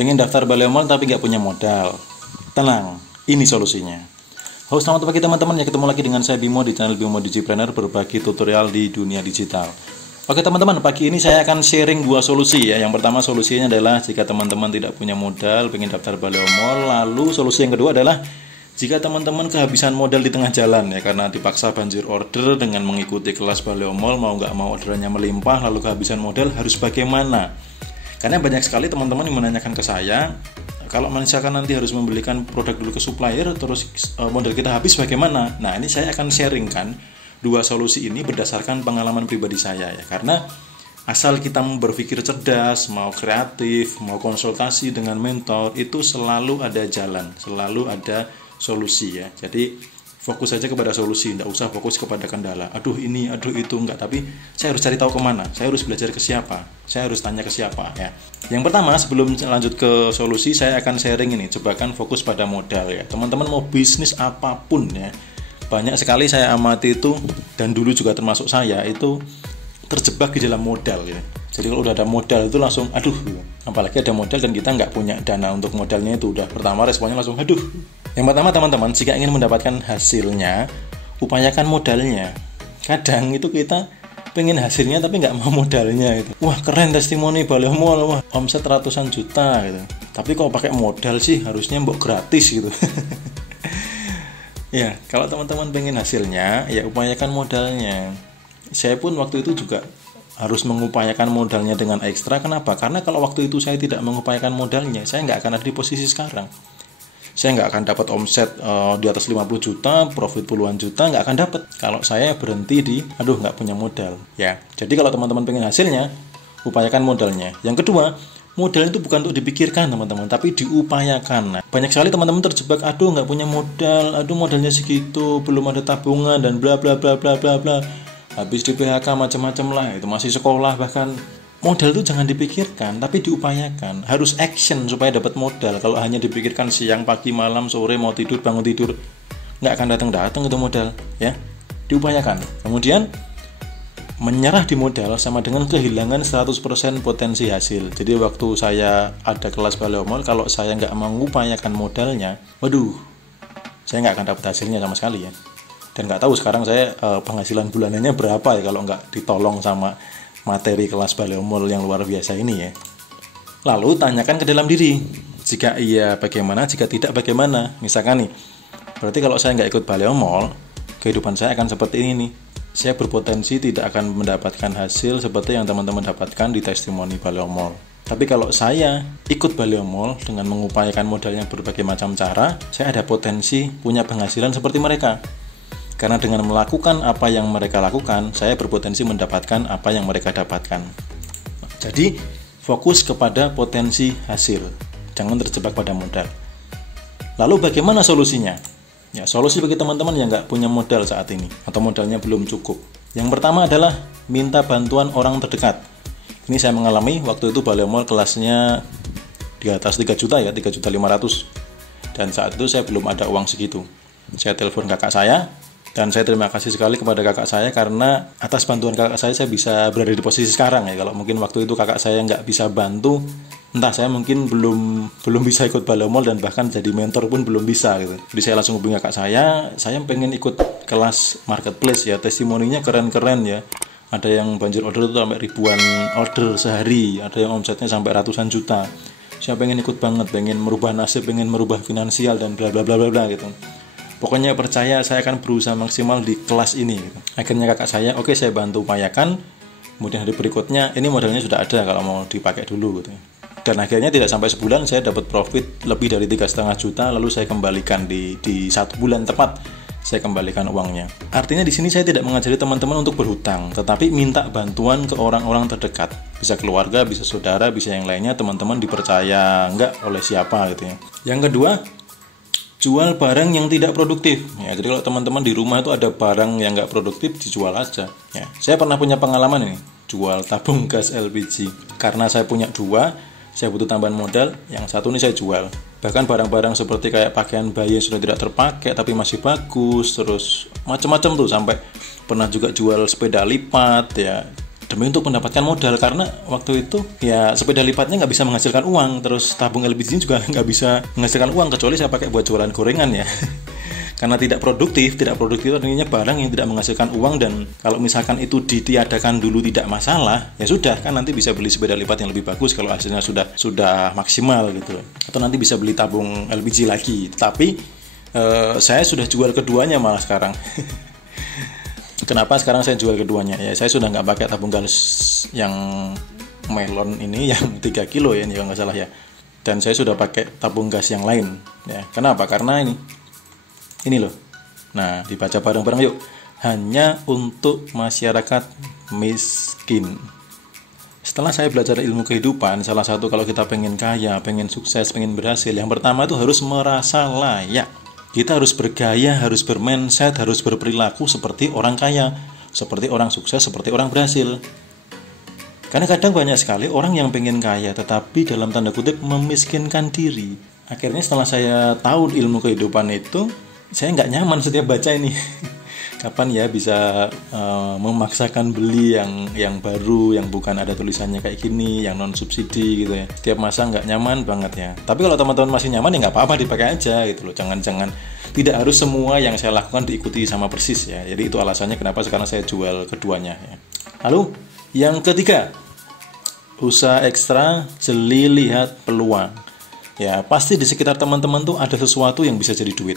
Pengen daftar Balai Mall tapi nggak punya modal? Tenang, ini solusinya. Halo, selamat pagi teman-teman, ya ketemu lagi dengan saya Bimo di channel Bimo Digipreneur, berbagi tutorial di dunia digital. Oke teman-teman, pagi ini saya akan sharing 2 solusi ya. Yang pertama solusinya adalah jika teman-teman tidak punya modal, pengen daftar Balai Mall. Lalu solusi yang kedua adalah jika teman-teman kehabisan modal di tengah jalan ya, karena dipaksa banjir order dengan mengikuti kelas Balai Mall, mau nggak mau orderannya melimpah, lalu kehabisan modal, harus bagaimana? Karena banyak sekali teman-teman yang menanyakan ke saya, kalau misalkan nanti harus membelikan produk dulu ke supplier, terus modal kita habis bagaimana? Nah, ini saya akan sharingkan 2 solusi ini berdasarkan pengalaman pribadi saya ya. Karena asal kita berpikir cerdas, mau kreatif, mau konsultasi dengan mentor, itu selalu ada jalan, selalu ada solusi ya. Jadi fokus saja kepada solusi, tidak usah fokus kepada kendala. Aduh ini, aduh itu, enggak. Tapi saya harus cari tahu kemana, saya harus belajar ke siapa, saya harus tanya ke siapa ya. Yang pertama, sebelum lanjut ke solusi, saya akan sharing ini, jebakan fokus pada modal ya. Teman-teman mau bisnis apapun ya, banyak sekali saya amati itu, dan dulu juga termasuk saya, itu terjebak di dalam modal ya. Jadi kalau udah ada modal itu langsung aduh, apalagi ada modal dan kita nggak punya dana untuk modalnya, itu udah pertama responnya langsung aduh. Yang pertama teman-teman, jika ingin mendapatkan hasilnya, upayakan modalnya. Kadang itu kita pengen hasilnya tapi nggak mau modalnya gitu. Wah keren testimoni Balai Mall, wah omset ratusan juta gitu. Tapi kalau pakai modal sih harusnya mbok gratis gitu. Ya, kalau teman-teman pengen hasilnya, ya upayakan modalnya. Saya pun waktu itu juga harus mengupayakan modalnya dengan ekstra. Kenapa? Karena kalau waktu itu saya tidak mengupayakan modalnya, saya nggak akan ada di posisi sekarang. Saya nggak akan dapat omset di atas 50 juta, profit puluhan juta, nggak akan dapat. Kalau saya berhenti di, aduh nggak punya modal. Ya, jadi kalau teman-teman pengen hasilnya, upayakan modalnya. Yang kedua, modal itu bukan untuk dipikirkan teman-teman, tapi diupayakan. Nah, banyak sekali teman-teman terjebak, aduh nggak punya modal, aduh modalnya segitu, belum ada tabungan dan bla bla bla bla bla bla. Habis di PHK macam-macam lah, itu masih sekolah bahkan. Modal itu jangan dipikirkan, tapi diupayakan. Harus action supaya dapat modal. Kalau hanya dipikirkan siang, pagi, malam, sore, mau tidur, bangun tidur, nggak akan datang itu modal ya. Diupayakan. Kemudian menyerah di modal sama dengan kehilangan 100% potensi hasil. Jadi waktu saya ada kelas Balai Mall, kalau saya nggak mengupayakan modalnya, waduh, saya nggak akan dapat hasilnya sama sekali ya. Dan nggak tahu sekarang saya penghasilan bulanannya berapa ya kalau nggak ditolong sama materi kelas Balai Mall yang luar biasa ini ya. Lalu tanyakan ke dalam diri, jika iya bagaimana, jika tidak bagaimana. Misalkan nih, berarti kalau saya nggak ikut Balai Mall, kehidupan saya akan seperti ini nih. Saya berpotensi tidak akan mendapatkan hasil seperti yang teman-teman dapatkan di testimoni Balai Mall. Tapi kalau saya ikut Balai Mall dengan mengupayakan modalnya berbagai macam cara, saya ada potensi punya penghasilan seperti mereka. Karena dengan melakukan apa yang mereka lakukan, saya berpotensi mendapatkan apa yang mereka dapatkan. Jadi, fokus kepada potensi hasil. Jangan terjebak pada modal. Lalu bagaimana solusinya? Ya, solusi bagi teman-teman yang nggak punya modal saat ini, atau modalnya belum cukup. Yang pertama adalah minta bantuan orang terdekat. Ini saya mengalami, waktu itu Balai Mall kelasnya di atas 3 juta ya, 3.500.000. Dan saat itu saya belum ada uang segitu. Saya telepon kakak saya, dan saya terima kasih sekali kepada kakak saya karena atas bantuan kakak saya bisa berada di posisi sekarang ya. Kalau mungkin waktu itu kakak saya nggak bisa bantu, entah saya mungkin belum bisa ikut Balai Mall dan bahkan jadi mentor pun belum bisa gitu. Jadi saya langsung hubungi kakak saya pengen ikut kelas marketplace ya, testimoninya keren-keren ya. Ada yang banjir order itu sampai ribuan order sehari, ada yang omsetnya sampai ratusan juta. Saya pengen ikut banget, pengen merubah nasib, pengen merubah finansial dan bla bla bla bla bla gitu. Pokoknya percaya saya akan berusaha maksimal di kelas ini gitu. Akhirnya kakak saya, oke, saya bantu upayakan. Kemudian hari berikutnya, ini modalnya sudah ada kalau mau dipakai dulu gitu. Dan akhirnya tidak sampai sebulan saya dapat profit lebih dari 3,5 juta. Lalu saya kembalikan di 1 bulan tepat, saya kembalikan uangnya. Artinya di sini saya tidak mengajari teman-teman untuk berhutang, tetapi minta bantuan ke orang-orang terdekat. Bisa keluarga, bisa saudara, bisa yang lainnya, teman-teman dipercaya enggak oleh siapa gitu ya. Yang kedua, jual barang yang tidak produktif ya. Jadi kalau teman-teman di rumah itu ada barang yang nggak produktif, dijual aja ya. Saya pernah punya pengalaman ini, jual tabung gas LPG. Karena saya punya 2, saya butuh tambahan modal, yang satu ini saya jual. Bahkan barang-barang seperti kayak pakaian bayi yang sudah tidak terpakai tapi masih bagus, terus macam-macam tuh. Sampai pernah juga jual sepeda lipat ya. demi untuk mendapatkan modal, karena waktu itu ya sepeda lipatnya nggak bisa menghasilkan uang, terus tabung LPG juga nggak bisa menghasilkan uang kecuali saya pakai buat jualan gorengan ya. Karena tidak produktif artinya barang yang tidak menghasilkan uang, dan kalau misalkan itu ditiadakan dulu tidak masalah, ya sudah kan nanti bisa beli sepeda lipat yang lebih bagus kalau hasilnya sudah maksimal gitu, atau nanti bisa beli tabung LPG lagi. Tapi saya sudah jual keduanya malah sekarang. Kenapa sekarang saya jual keduanya? Ya saya sudah nggak pakai tabung gas yang melon ini yang 3 kilo ya, kalau nggak salah ya, dan saya sudah pakai tabung gas yang lain ya. Kenapa? Karena ini loh. Nah, dibaca bareng-bareng yuk. Hanya untuk masyarakat miskin. Setelah saya belajar ilmu kehidupan, salah satu kalau kita pengen kaya, pengen sukses, pengen berhasil, yang pertama itu harus merasa layak. Kita harus bergaya, harus bermindset, harus berperilaku seperti orang kaya, seperti orang sukses, seperti orang berhasil. Karena kadang banyak sekali orang yang pengen kaya, tetapi dalam tanda kutip memiskinkan diri. Akhirnya setelah saya tahu ilmu kehidupan itu, saya nggak nyaman setiap baca ini. Kapan ya bisa memaksakan beli yang baru, yang bukan ada tulisannya kayak gini, yang non subsidi gitu ya. Setiap masa nggak nyaman banget ya. Tapi kalau teman-teman masih nyaman ya nggak apa-apa, dipakai aja gitu loh. Jangan tidak harus semua yang saya lakukan diikuti sama persis ya. Jadi itu alasannya kenapa sekarang saya jual keduanya ya. Lalu yang ketiga, usaha ekstra, jeli lihat peluang. Ya pasti di sekitar teman-teman tuh ada sesuatu yang bisa jadi duit.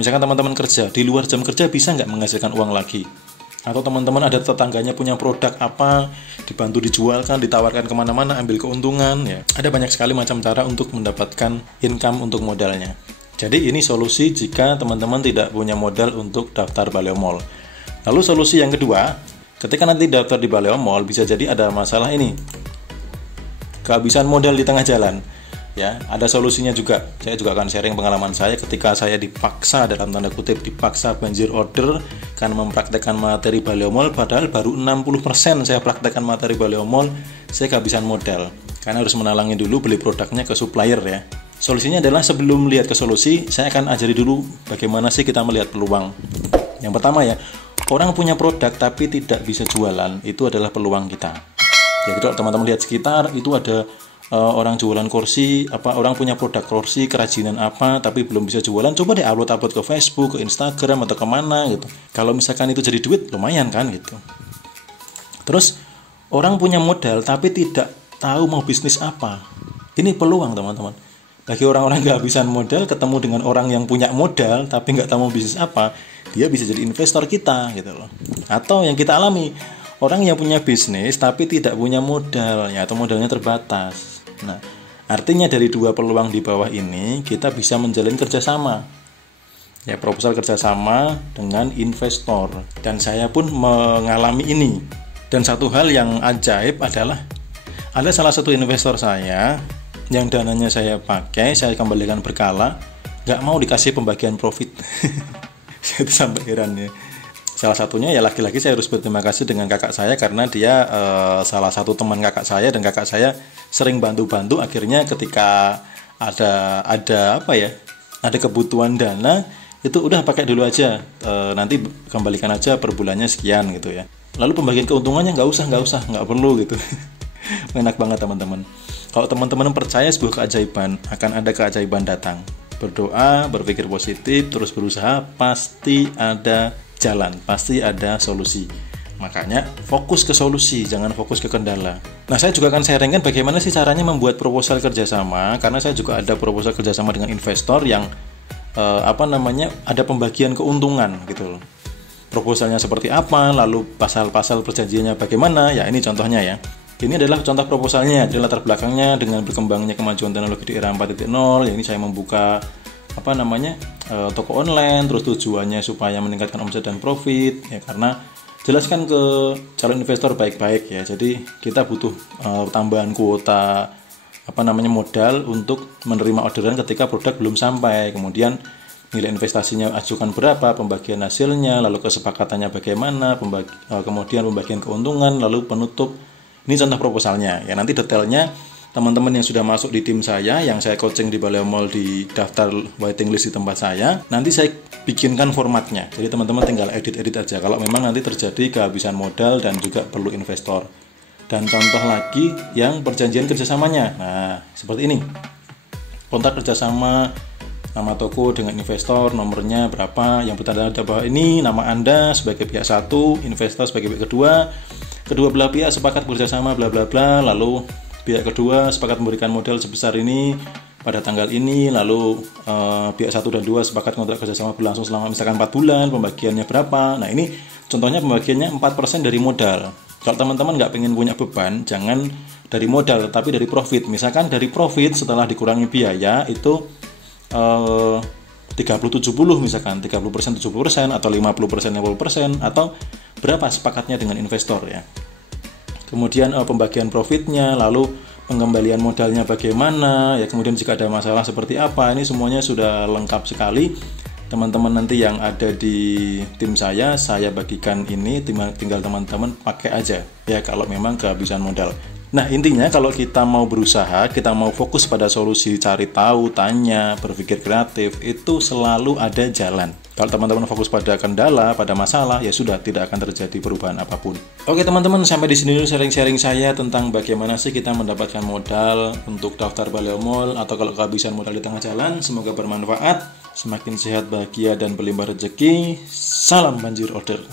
Misalkan teman-teman kerja, di luar jam kerja bisa nggak menghasilkan uang lagi? Atau teman-teman ada tetangganya punya produk apa, dibantu dijualkan, ditawarkan kemana-mana, ambil keuntungan ya. Ada banyak sekali macam cara untuk mendapatkan income untuk modalnya. Jadi ini solusi jika teman-teman tidak punya modal untuk daftar Baleo Mall. Lalu solusi yang kedua, ketika nanti daftar di Baleo Mall bisa jadi ada masalah ini, kehabisan modal di tengah jalan. Ya, ada solusinya juga. Saya juga akan sharing pengalaman saya ketika saya dipaksa, dalam tanda kutip dipaksa banjir order karena mempraktekkan materi Baleo Mall, padahal baru 60% saya praktekkan materi Baleo Mall, saya kehabisan modal karena harus menalangi dulu beli produknya ke supplier ya. Solusinya adalah sebelum melihat ke solusi, saya akan ajari dulu bagaimana sih kita melihat peluang. Yang pertama ya, orang punya produk tapi tidak bisa jualan, itu adalah peluang kita. Jadi kalau teman-teman lihat sekitar, itu ada orang jualan kursi, orang punya produk kursi, kerajinan apa, tapi belum bisa jualan, coba deh upload ke Facebook, ke Instagram, atau kemana gitu. Kalau misalkan itu jadi duit, lumayan kan gitu. Terus, orang punya modal, tapi tidak tahu mau bisnis apa. Ini peluang teman-teman. Bagi orang-orang kehabisan modal, ketemu dengan orang yang punya modal, tapi nggak tahu mau bisnis apa, dia bisa jadi investor kita gitu loh. Atau yang kita alami, orang yang punya bisnis, tapi tidak punya modal, ya, atau modalnya terbatas. Nah, artinya dari dua peluang di bawah ini kita bisa menjalin kerjasama. Ya, proposal kerjasama dengan investor. Dan saya pun mengalami ini. Dan satu hal yang ajaib adalah ada salah satu investor saya yang dananya saya pakai, saya kembalikan berkala, nggak mau dikasih pembagian profit. Saya itu sampai heran ya. Salah satunya ya lagi-lagi saya harus berterima kasih dengan kakak saya karena dia salah satu teman kakak saya, dan kakak saya sering bantu-bantu. Akhirnya ketika ada kebutuhan dana, itu udah pakai dulu aja, nanti kembalikan aja per bulannya sekian gitu ya. Lalu pembagian keuntungannya nggak perlu gitu. Enak banget teman-teman. Kalau teman-teman percaya sebuah keajaiban, akan ada keajaiban datang. Berdoa, berpikir positif, terus berusaha, pasti ada jalan, pasti ada solusi. Makanya fokus ke solusi, jangan fokus ke kendala. Nah, saya juga akan sharingkan bagaimana sih caranya membuat proposal kerjasama, karena saya juga ada proposal kerjasama dengan investor yang ada pembagian keuntungan gitu loh. Proposalnya seperti apa, lalu pasal-pasal perjanjiannya bagaimana, ya ini contohnya ya. Ini adalah contoh proposalnya, jadi latar belakangnya dengan berkembangnya kemajuan teknologi di era 4.0, ya ini saya membuka toko online, terus tujuannya supaya meningkatkan omset dan profit ya, karena jelaskan ke calon investor baik-baik ya. Jadi kita butuh tambahan kuota modal untuk menerima orderan ketika produk belum sampai. Kemudian nilai investasinya ajukan berapa, pembagian hasilnya, lalu kesepakatannya bagaimana, kemudian pembagian keuntungan, lalu penutup. Ini contoh proposalnya ya. Nanti detailnya teman-teman yang sudah masuk di tim saya, yang saya coaching di Baleo Mall di daftar waiting list di tempat saya, nanti saya bikinkan formatnya. Jadi teman-teman tinggal edit-edit aja kalau memang nanti terjadi kehabisan modal dan juga perlu investor. Dan contoh lagi yang perjanjian kerjasamanya. Nah, seperti ini. Kontrak kerjasama, nama toko dengan investor, nomornya berapa, yang bertanda bahwa ini nama Anda sebagai pihak satu, investor sebagai pihak kedua, kedua belah pihak sepakat bekerjasama, bla bla bla, lalu pihak kedua sepakat memberikan modal sebesar ini pada tanggal ini, lalu pihak 1 dan 2 sepakat kontrak kerjasama berlangsung selama misalkan 4 bulan, pembagiannya berapa. Nah ini contohnya pembagiannya 4% dari modal. Kalau teman-teman nggak pengen punya beban, jangan dari modal, tapi dari profit. Misalkan dari profit setelah dikurangi biaya itu 30-70 misalkan, 30% 70% atau 50% 50% atau berapa sepakatnya dengan investor ya. Kemudian pembagian profitnya, lalu pengembalian modalnya bagaimana, ya kemudian jika ada masalah seperti apa, ini semuanya sudah lengkap sekali. Teman-teman nanti yang ada di tim saya bagikan ini, tinggal teman-teman pakai aja ya kalau memang kehabisan modal. Nah intinya kalau kita mau berusaha, kita mau fokus pada solusi, cari tahu, tanya, berpikir kreatif, itu selalu ada jalan. Kalau teman-teman fokus pada kendala, pada masalah, ya sudah tidak akan terjadi perubahan apapun. Oke teman-teman, sampai di sini dulu sharing-sharing saya tentang bagaimana sih kita mendapatkan modal untuk daftar Baleo Mall atau kalau kehabisan modal di tengah jalan. Semoga bermanfaat, semakin sehat, bahagia, dan berlimpah rezeki. Salam banjir order.